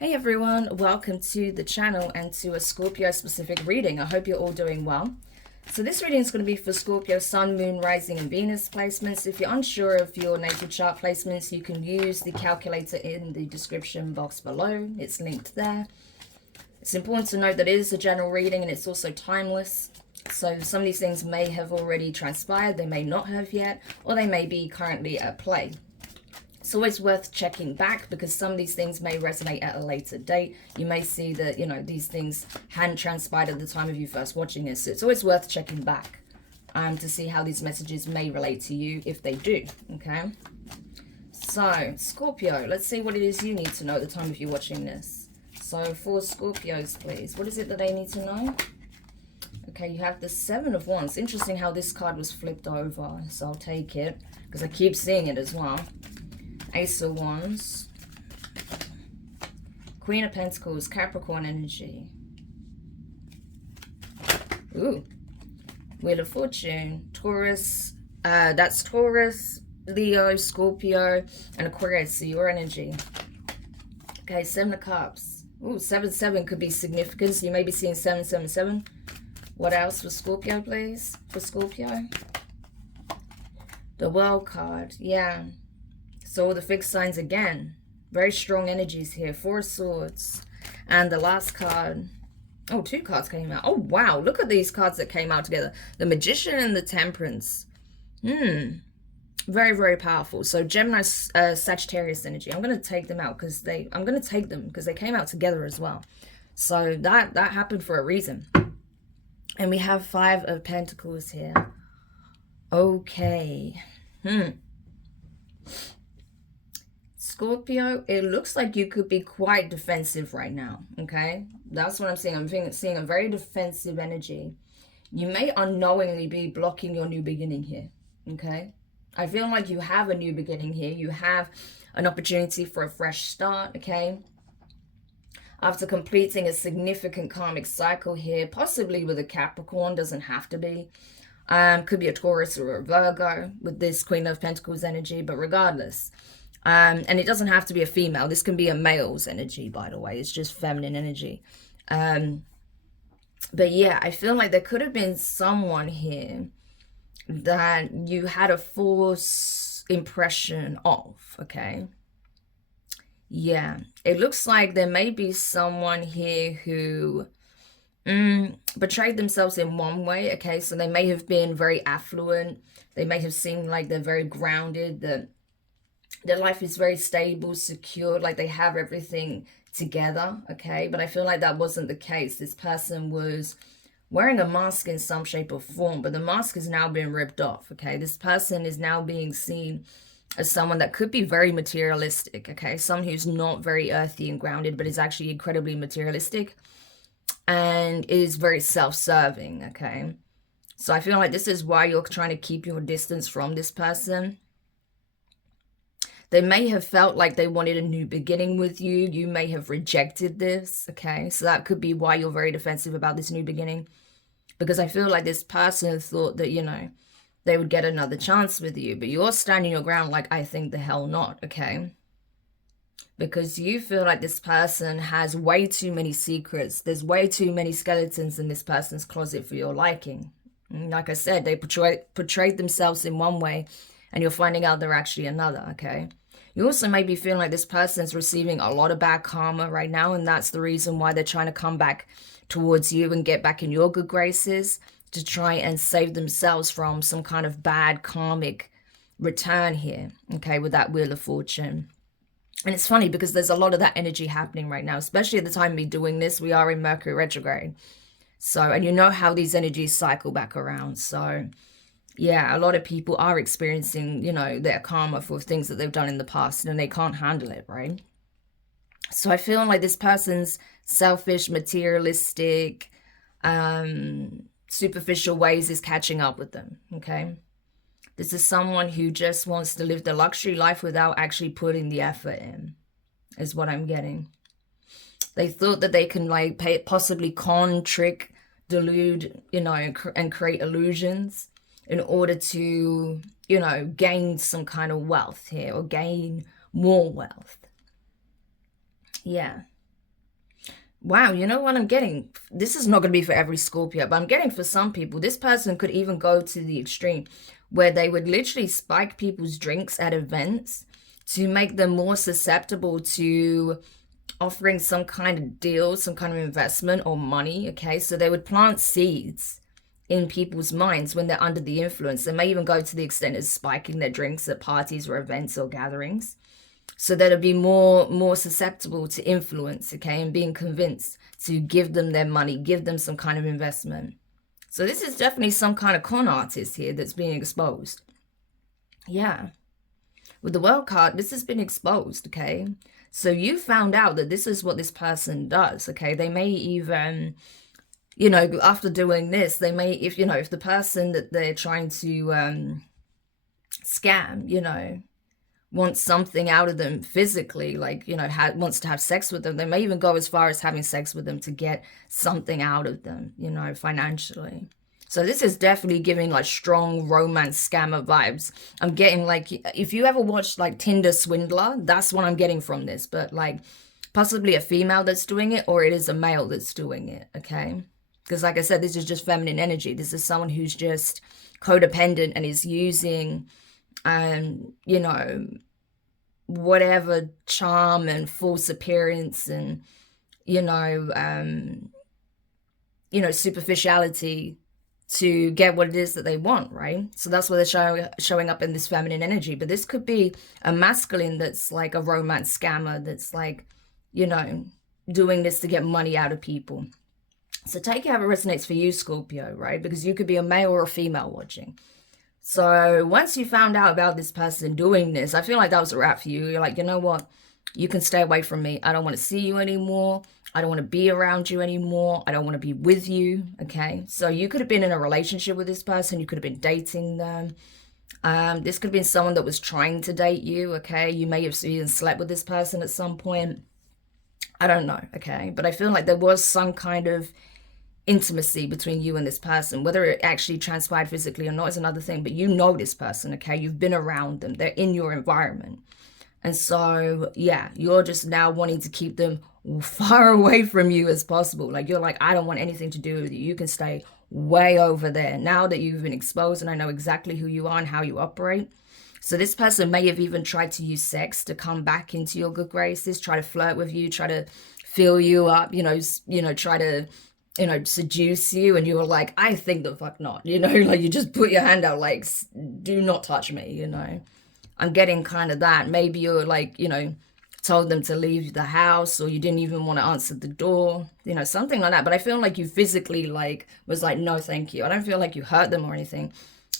Hey everyone, welcome to the channel and to a Scorpio specific reading. I hope you're all doing well. So this reading is going to be for Scorpio Sun, Moon, Rising and Venus placements. If you're unsure of your natal chart placements, you can use the calculator in the description box below. It's linked there. It's important to note that it is a general reading and it's also timeless. So some of these things may have already transpired, they may not have yet, or they may be currently at play. It's always worth checking back because some of these things may resonate at a later date. You may see that, these things hadn't transpired at the time of you first watching this. So it's always worth checking back to see how these messages may relate to you if they do, okay? So, Scorpio, let's see what it is you need to know at the time of you watching this. So, for Scorpios, please, what is it that they need to know? Okay, you have the Seven of Wands. Interesting how this card was flipped over, so I'll take it because I keep seeing it as well. Ace of Wands, Queen of Pentacles, Capricorn energy. Ooh, Wheel of Fortune, Taurus, that's Taurus, Leo, Scorpio, and Aquarius, so your energy. Okay, Seven of Cups. Ooh, 7-7 could be significant, so you may be seeing 7-7-7. What else for Scorpio, please? For Scorpio? The World card, yeah. So the fixed signs again. Very strong energies here. Four of Swords. And the last card. Oh, two cards came out. Oh, wow. Look at these cards that came out together. The Magician and the Temperance. Very, very powerful. So Gemini, Sagittarius energy. I'm going to take them out because they came out together as well. So that happened for a reason. And we have Five of Pentacles here. Okay. Scorpio, it looks like you could be quite defensive right now, okay? That's what I'm seeing. I'm seeing a very defensive energy. You may unknowingly be blocking your new beginning here, okay? I feel like you have a new beginning here. You have an opportunity for a fresh start, okay? After completing a significant karmic cycle here, possibly with a Capricorn, doesn't have to be. Could be a Taurus or a Virgo with this Queen of Pentacles energy, but regardless. And it doesn't have to be a female. This can be a male's energy, by the way. It's just feminine energy. But yeah, I feel like there could have been someone here that you had a false impression of, okay? Yeah, it looks like there may be someone here who betrayed themselves in one way, okay? So they may have been very affluent. They may have seemed like they're very grounded, that their life is very stable, secure, like they have everything together, okay? But I feel like that wasn't the case. This person was wearing a mask in some shape or form, but the mask is now being ripped off, okay? This person is now being seen as someone that could be very materialistic, okay? Someone who's not very earthy and grounded, but is actually incredibly materialistic and is very self-serving, okay? So I feel like this is why you're trying to keep your distance from this person. They may have felt like they wanted a new beginning with you. You may have rejected this, okay? So that could be why you're very defensive about this new beginning. Because I feel like this person thought that, they would get another chance with you. But you're standing your ground like, I think the hell not, okay? Because you feel like this person has way too many secrets. There's way too many skeletons in this person's closet for your liking. Like I said, they portrayed themselves in one way, and you're finding out they're actually another, okay? You also may be feeling like this person's receiving a lot of bad karma right now, and that's the reason why they're trying to come back towards you and get back in your good graces to try and save themselves from some kind of bad karmic return here, okay, with that Wheel of Fortune. And it's funny because there's a lot of that energy happening right now, especially at the time of me doing this. We are in Mercury retrograde. So, and you know how these energies cycle back around, so yeah, a lot of people are experiencing, their karma for things that they've done in the past and they can't handle it, right? So I feel like this person's selfish, materialistic, superficial ways is catching up with them, okay? This is someone who just wants to live the luxury life without actually putting the effort in, is what I'm getting. They thought that they can possibly con, trick, delude, and create illusions in order to, gain some kind of wealth here or gain more wealth. Yeah. Wow, you know what I'm getting? This is not going to be for every Scorpio, but I'm getting for some people. This person could even go to the extreme where they would literally spike people's drinks at events to make them more susceptible to offering some kind of deal, some kind of investment or money. Okay, so they would plant seeds in people's minds when they're under the influence. They may even go to the extent of spiking their drinks at parties or events or gatherings so that it'll be more susceptible to influence, okay, and being convinced to give them their money, give them some kind of investment. So this is definitely some kind of con artist here that's being exposed. Yeah. With the World card, this has been exposed, okay? So you found out that this is what this person does, okay? They may even, you know, after doing this, they may, if, you know, if the person that they're trying to scam, you know, wants something out of them physically, like, you know, wants to have sex with them, they may even go as far as having sex with them to get something out of them, you know, financially. So this is definitely giving like strong romance scammer vibes. I'm getting like, if you ever watched like Tinder Swindler, that's what I'm getting from this, but like possibly a female that's doing it, or it is a male that's doing it, okay? Because like I said, this is just feminine energy. This is someone who's just codependent and is using you know, whatever charm and false appearance and, you know, superficiality to get what it is that they want, right? So that's why they're showing up in this feminine energy. But this could be a masculine that's like a romance scammer that's like, you know, doing this to get money out of people. So take it how it resonates for you, Scorpio, right? Because you could be a male or a female watching. So once you found out about this person doing this, I feel like that was a wrap for you. You're like, you know what? You can stay away from me. I don't want to see you anymore. I don't want to be around you anymore. I don't want to be with you. Okay. So you could have been in a relationship with this person. You could have been dating them. This could have been someone that was trying to date you. Okay. You may have even slept with this person at some point. I don't know. Okay. But I feel like there was some kind of intimacy between you and this person. Whether it actually transpired physically or not is another thing, but you know this person, okay? You've been around them. They're in your environment. And so, yeah, you're just now wanting to keep them far away from you as possible. Like, you're like, I don't want anything to do with you. You can stay way over there. Now that you've been exposed and I know exactly who you are and how you operate. So this person may have even tried to use sex to come back into your good graces, try to flirt with you, try to fill you up, you know, try to, you know, seduce you, and you were like, I think the fuck not, you know, like you just put your hand out like, do not touch me, you know. I'm getting kind of that. Maybe you're like, you know, told them to leave the house, or you didn't even want to answer the door, you know, something like that. But I feel like you physically like was like, no thank you. I don't feel like you hurt them or anything,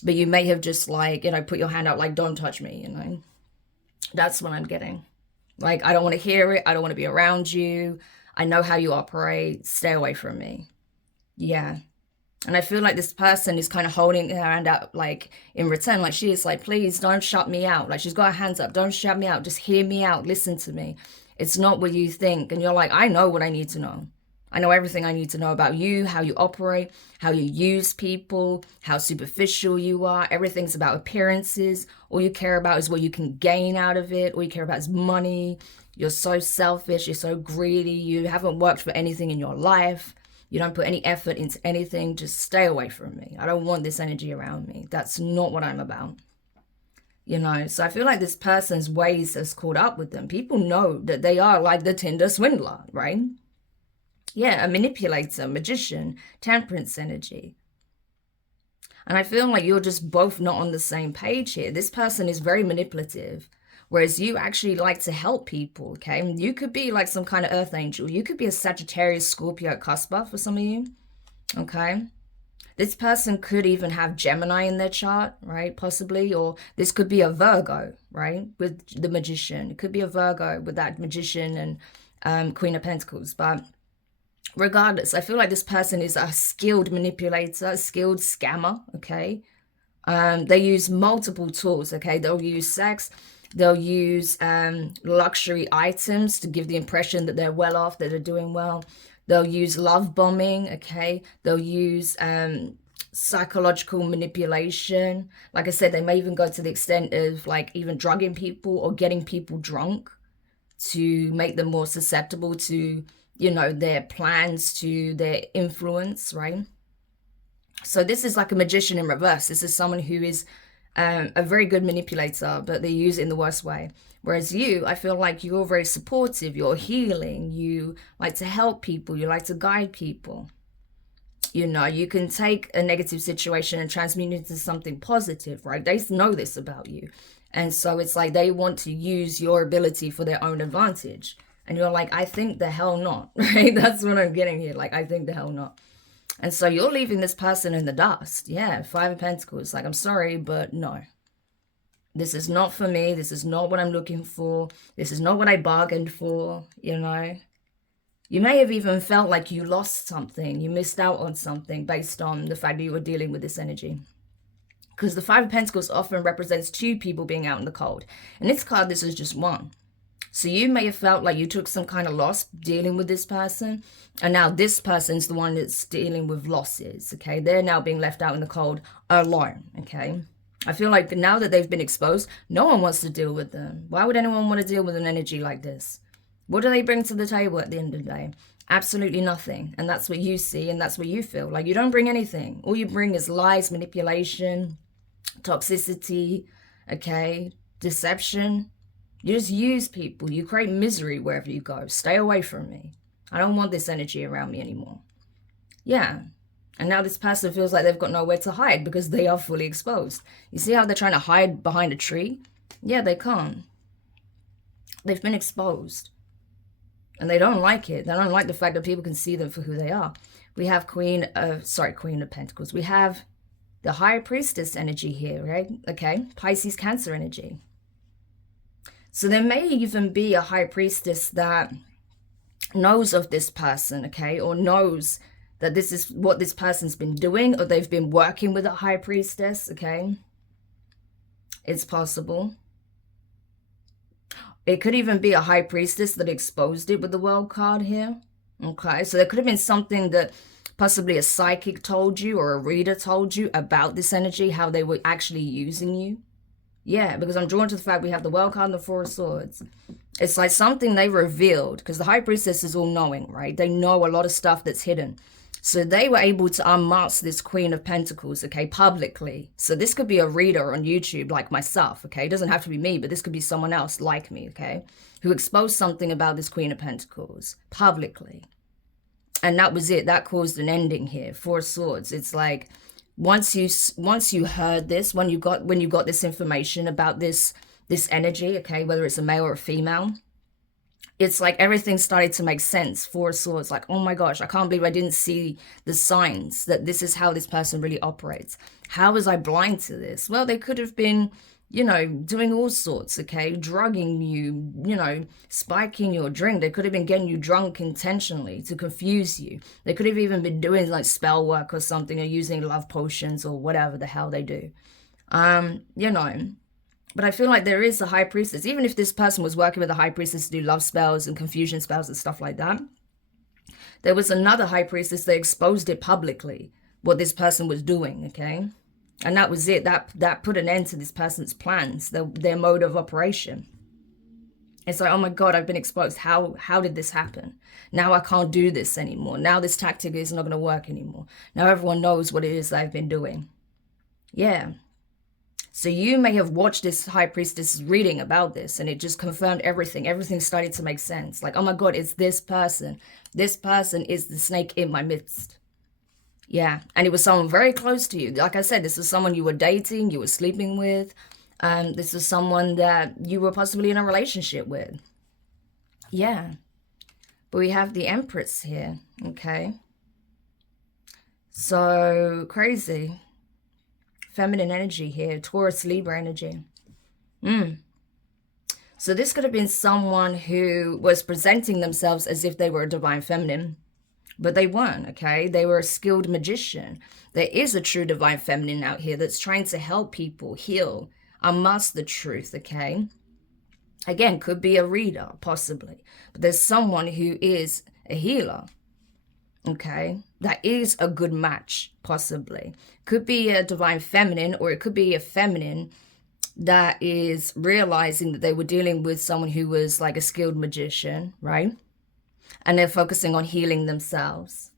but you may have just like, you know, put your hand out like, don't touch me, you know. That's what I'm getting. Like, I don't want to hear it. I don't want to be around you. I know how you operate. Stay away from me. Yeah. And I feel like this person is kind of holding her hand out, like in return, like she is like, please don't shut me out. Like she's got her hands up. Don't shut me out. Just hear me out. Listen to me. It's not what you think. And you're like, I know what I need to know. I know everything I need to know about you, how you operate, how you use people, how superficial you are. Everything's about appearances. All you care about is what you can gain out of it. All you care about is money. You're so selfish. You're so greedy. You haven't worked for anything in your life. You don't put any effort into anything. Just stay away from me. I don't want this energy around me. That's not what I'm about. You know, so I feel like this person's ways has caught up with them. People know that they are like the Tinder swindler, right? Yeah, a manipulator, magician, temperance energy. And I feel like you're just both not on the same page here. This person is very manipulative, whereas you actually like to help people, okay? You could be like some kind of earth angel. You could be a Sagittarius, Scorpio, cusper for some of you, okay? This person could even have Gemini in their chart, right? Possibly, or this could be a Virgo, right? With the magician. It could be a Virgo with that magician and Queen of Pentacles, but regardless, I feel like this person is a skilled manipulator, a skilled scammer, okay? They use multiple tools, okay? They'll use sex, they'll use luxury items to give the impression that they're well off, that they're doing well. They'll use love bombing, okay? They'll use psychological manipulation. Like I said, they may even go to the extent of like even drugging people or getting people drunk to make them more susceptible to, you know, their plans, to their influence, right? So this is like a magician in reverse. This is someone who is a very good manipulator, but they use it in the worst way. Whereas you, I feel like you're very supportive, you're healing, you like to help people, you like to guide people. You know, you can take a negative situation and transmute it into something positive, right? They know this about you. And so it's like they want to use your ability for their own advantage. And you're like, I think the hell not, right? That's what I'm getting here. Like, I think the hell not. And so you're leaving this person in the dust. Yeah, Five of Pentacles. Like, I'm sorry, but no. This is not for me. This is not what I'm looking for. This is not what I bargained for, you know. You may have even felt like you lost something. You missed out on something based on the fact that you were dealing with this energy. Because the Five of Pentacles often represents two people being out in the cold. In this card, this is just one. So you may have felt like you took some kind of loss dealing with this person. And now this person's the one that's dealing with losses, okay? They're now being left out in the cold alone, okay? I feel like now that they've been exposed, no one wants to deal with them. Why would anyone want to deal with an energy like this? What do they bring to the table at the end of the day? Absolutely nothing. And that's what you see and that's what you feel. Like, you don't bring anything. All you bring is lies, manipulation, toxicity, okay? Deception. You just use people. You create misery wherever you go. Stay away from me. I don't want this energy around me anymore. Yeah. And now this person feels like they've got nowhere to hide because they are fully exposed. You see how they're trying to hide behind a tree? Yeah, they can't. They've been exposed. And they don't like it. They don't like the fact that people can see them for who they are. We have Queen of Pentacles. We have the High Priestess energy here, right? Okay. Pisces, Cancer energy. So there may even be a High Priestess that knows of this person, okay? Or knows that this is what this person's been doing, or they've been working with a High Priestess, okay? It's possible. It could even be a High Priestess that exposed it with the World card here, okay? So there could have been something that possibly a psychic told you or a reader told you about this energy, how they were actually using you. Yeah, because I'm drawn to the fact we have the World card and the Four of Swords. It's like something they revealed, because the High Priestess is all-knowing, right? They know a lot of stuff that's hidden. So they were able to unmask this Queen of Pentacles, okay, publicly. So this could be a reader on YouTube like myself, okay? It doesn't have to be me, but this could be someone else like me, okay? Who exposed something about this Queen of Pentacles publicly. And that was it. That caused an ending here. Four of Swords. It's like once you heard this, when you got this information about this energy, okay, whether it's a male or a female, it's like everything started to make sense. Four of Swords, like, oh my gosh, I can't believe I didn't see the signs that this is how this person really operates. How was I blind to this? Well, they could have been, you know, doing all sorts, okay? Drugging you, you know, spiking your drink. They could have been getting you drunk intentionally to confuse you. They could have even been doing like spell work or something, or using love potions or whatever the hell they do. You know. But I feel like there is a High Priestess. Even if this person was working with a High Priestess to do love spells and confusion spells and stuff like that, there was another High Priestess that exposed it publicly, what this person was doing, okay? And that was it. That put an end to this person's plans, their mode of operation. It's like, oh my God, I've been exposed. How did this happen? Now I can't do this anymore. Now this tactic is not going to work anymore. Now everyone knows what it is that I've been doing. Yeah. So you may have watched this High Priestess reading about this, and it just confirmed everything. Everything started to make sense. Like, oh my God, it's this person. This person is the snake in my midst. Yeah, and it was someone very close to you. Like I said, this is someone you were dating, you were sleeping with. This is someone that you were possibly in a relationship with. Yeah, but we have the Empress here, okay? So, crazy. Feminine energy here, Taurus, Libra energy. So this could have been someone who was presenting themselves as if they were a divine feminine, but they weren't, okay? They were a skilled magician. There is a true divine feminine out here that's trying to help people heal, unmask the truth, okay? Again, could be a reader, possibly. But there's someone who is a healer, okay? That is a good match, possibly. Could be a divine feminine, or it could be a feminine that is realizing that they were dealing with someone who was like a skilled magician, right? and they're focusing on healing themselves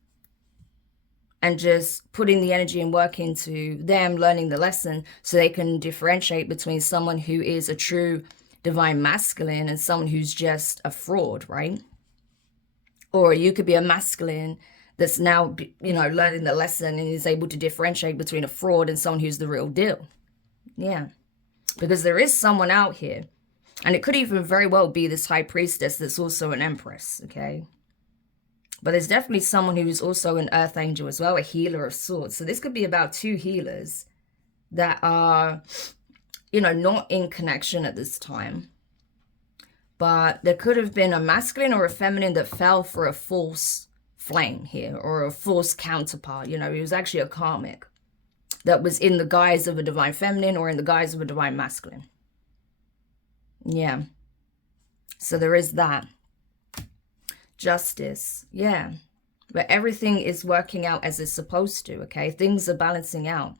and just putting the energy and work into them learning the lesson so they can differentiate between someone who is a true divine masculine and someone who's just a fraud, right? Or you could be a masculine that's now, you know, learning the lesson and is able to differentiate between a fraud and someone who's the real deal. Yeah. Because there is someone out here, and it could even very well be this high priestess that's also an empress, okay? But there's definitely someone who's also an earth angel as well, a healer of sorts. So this could be about two healers that are, you know, not in connection at this time. But there could have been a masculine or a feminine that fell for a false flame here, or a false counterpart. You know, it was actually a karmic that was in the guise of a divine feminine or in the guise of a divine masculine. Yeah. So there is that. Justice. Yeah. But everything is working out as it's supposed to, okay? Things are balancing out.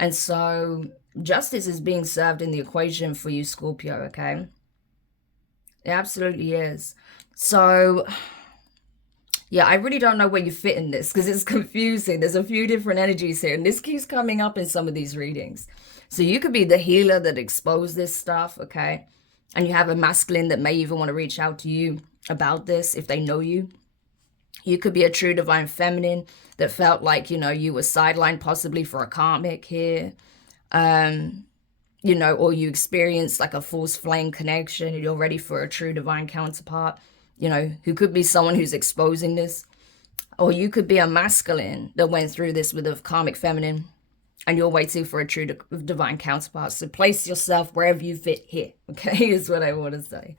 And so justice is being served in the equation for you, Scorpio, okay? It absolutely is. So, yeah, I really don't know where you fit in this because it's confusing. There's a few different energies here, and this keeps coming up in some of these readings. So you could be the healer that exposed this stuff, okay? And you have a masculine that may even want to reach out to you about this if they know you. You could be a true divine feminine that felt like, you know, you were sidelined possibly for a karmic here. You know, or you experience like a false flame connection and you're ready for a true divine counterpart, you know, who could be someone who's exposing this. Or you could be a masculine that went through this with a karmic feminine and you're waiting for a true divine counterpart. So place yourself wherever you fit here, okay, is what I want to say.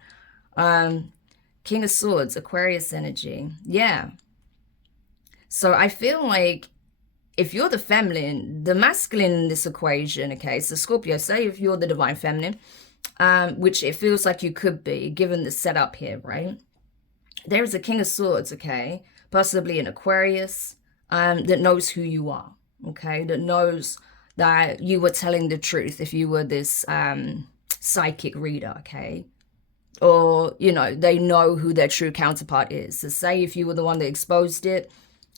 King of Swords, Aquarius energy. Yeah. So I feel like if you're the feminine, the masculine in this equation, okay, so Scorpio, say if you're the divine feminine, which it feels like you could be, given the setup here, right? There is a King of Swords, okay, possibly an Aquarius, that knows who you are, okay, that knows that you were telling the truth if you were this psychic reader, okay? Or, you know, they know who their true counterpart is. So say if you were the one that exposed it,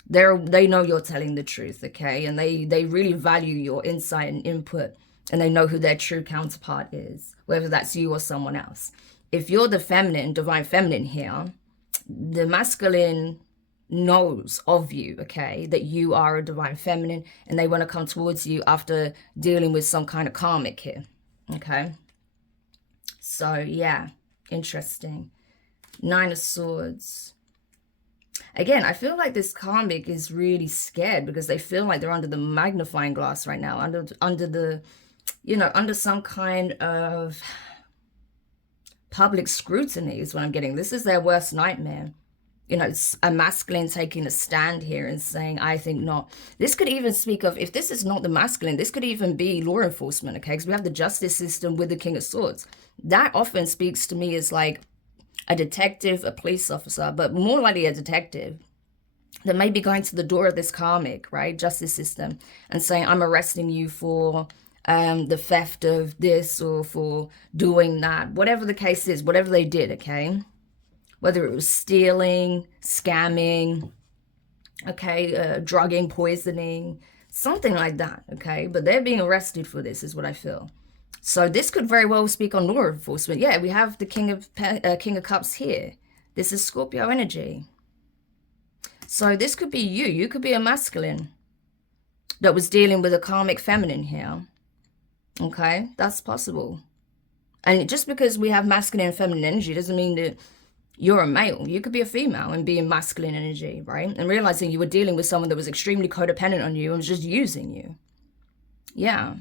they know you're telling the truth, okay? And they really value your insight and input, and they know who their true counterpart is, whether that's you or someone else. If you're the feminine, divine feminine here, the masculine knows of you, okay, that you are a divine feminine, and they want to come towards you after dealing with some kind of karmic here, okay? So, yeah, interesting. Nine of Swords. Again, I feel like this karmic is really scared because they feel like they're under the magnifying glass right now, under the, you know, under some kind of public scrutiny is what I'm getting. This is their worst nightmare. You know, it's a masculine taking a stand here and saying, I think not. This could even speak of, if this is not the masculine, this could even be law enforcement, okay? Because we have the justice system with the King of Swords. That often speaks to me as like a detective, a police officer, but more likely a detective that may be going to the door of this karmic, right, justice system and saying, I'm arresting you for the theft of this or for doing that, whatever the case is, whatever they did, okay? Whether it was stealing, scamming, okay, drugging, poisoning, something like that, okay? But they're being arrested for this is what I feel. So this could very well speak on law enforcement. Yeah, we have the King of Cups here. This is Scorpio energy. So this could be you. You could be a masculine that was dealing with a karmic feminine here. Okay, that's possible. And just because we have masculine and feminine energy doesn't mean that you're a male. You could be a female and be in masculine energy, right? And realizing you were dealing with someone that was extremely codependent on you and was just using you. Yeah.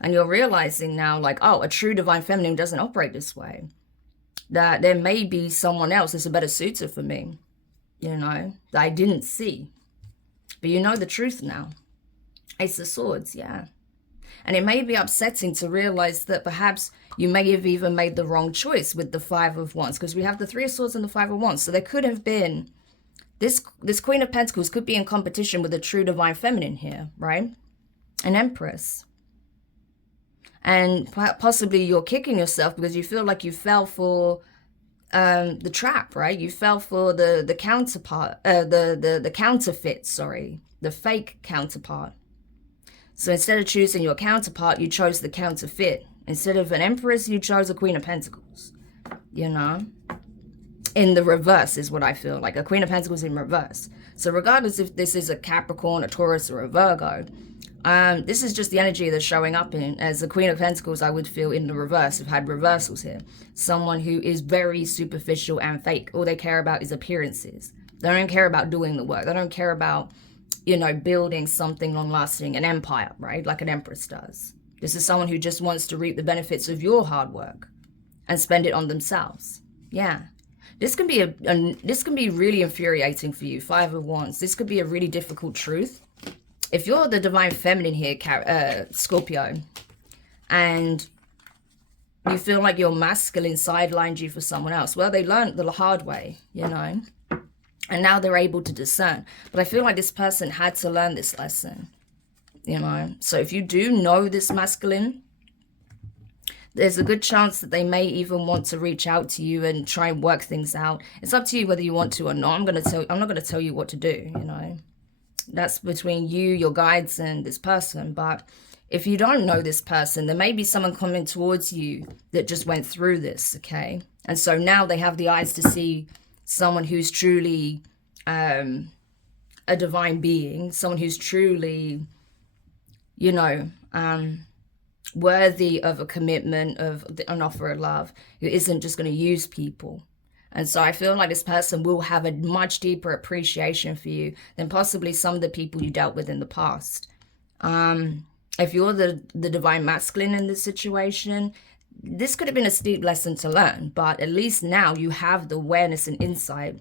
And you're realizing now, like, oh, a true divine feminine doesn't operate this way. That there may be someone else that's a better suitor for me, you know, that I didn't see. But you know the truth now. Ace of Swords, yeah. And it may be upsetting to realize that perhaps you may have even made the wrong choice with the Five of Wands, because we have the Three of Swords and the Five of Wands. So there could have been, this Queen of Pentacles could be in competition with a true divine feminine here, right? An Empress. And possibly you're kicking yourself because you feel like you fell for the trap, right? You fell for the counterpart, the counterfeit, sorry, the fake counterpart. So instead of choosing your counterpart, you chose the counterfeit. Instead of an Empress, you chose a Queen of Pentacles, you know? In the reverse is what I feel like. A Queen of Pentacles in reverse. So regardless if this is a Capricorn, a Taurus, or a Virgo, this is just the energy they're showing up in. As a Queen of Pentacles, I would feel in the reverse. We've had reversals here. Someone who is very superficial and fake. All they care about is appearances. They don't care about doing the work. They don't care about, you know, building something long-lasting, an empire, right? Like an Empress does. This is someone who just wants to reap the benefits of your hard work and spend it on themselves. Yeah. This can be this can be really infuriating for you. 5 of Wands. This could be a really difficult truth. If you're the divine feminine here, Scorpio, and you feel like your masculine sidelined you for someone else, well, they learned the hard way, you know, and now they're able to discern. But I feel like this person had to learn this lesson, you know. So if you do know this masculine, there's a good chance that they may even want to reach out to you and try and work things out. It's up to you whether you want to or not. I'm not going to tell you what to do, you know. That's between you, your guides, and this person. But if you don't know this person, there may be someone coming towards you that just went through this, okay? And so now they have the eyes to see someone who's truly a divine being, someone who's truly, you know, worthy of a commitment, of an offer of love, who isn't just going to use people. And so I feel like this person will have a much deeper appreciation for you than possibly some of the people you dealt with in the past. If you're the divine masculine in this situation, this could have been a steep lesson to learn, but at least now you have the awareness and insight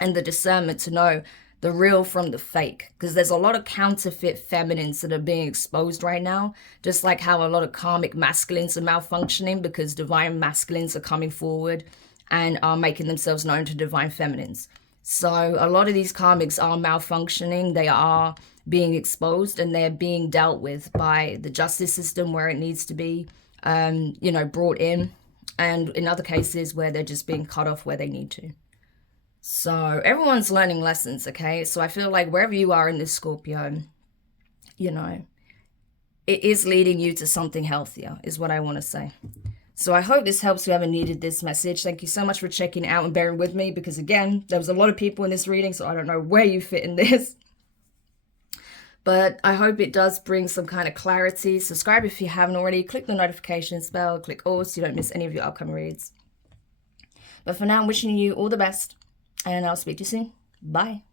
and the discernment to know the real from the fake, because there's a lot of counterfeit feminines that are being exposed right now, just like how a lot of karmic masculines are malfunctioning because divine masculines are coming forward and are making themselves known to divine feminines. So a lot of these karmics are malfunctioning. They are being exposed and they're being dealt with by the justice system where it needs to be, you know, brought in. And in other cases where they're just being cut off where they need to. So everyone's learning lessons, okay? So I feel like wherever you are in this Scorpio, you know, it is leading you to something healthier is what I want to say. So I hope this helps whoever needed this message. Thank you so much for checking out and bearing with me because, again, there was a lot of people in this reading, so I don't know where you fit in this. But I hope it does bring some kind of clarity. Subscribe if you haven't already. Click the notification bell. Click all so you don't miss any of your upcoming reads. But for now, I'm wishing you all the best. And I'll speak to you soon. Bye.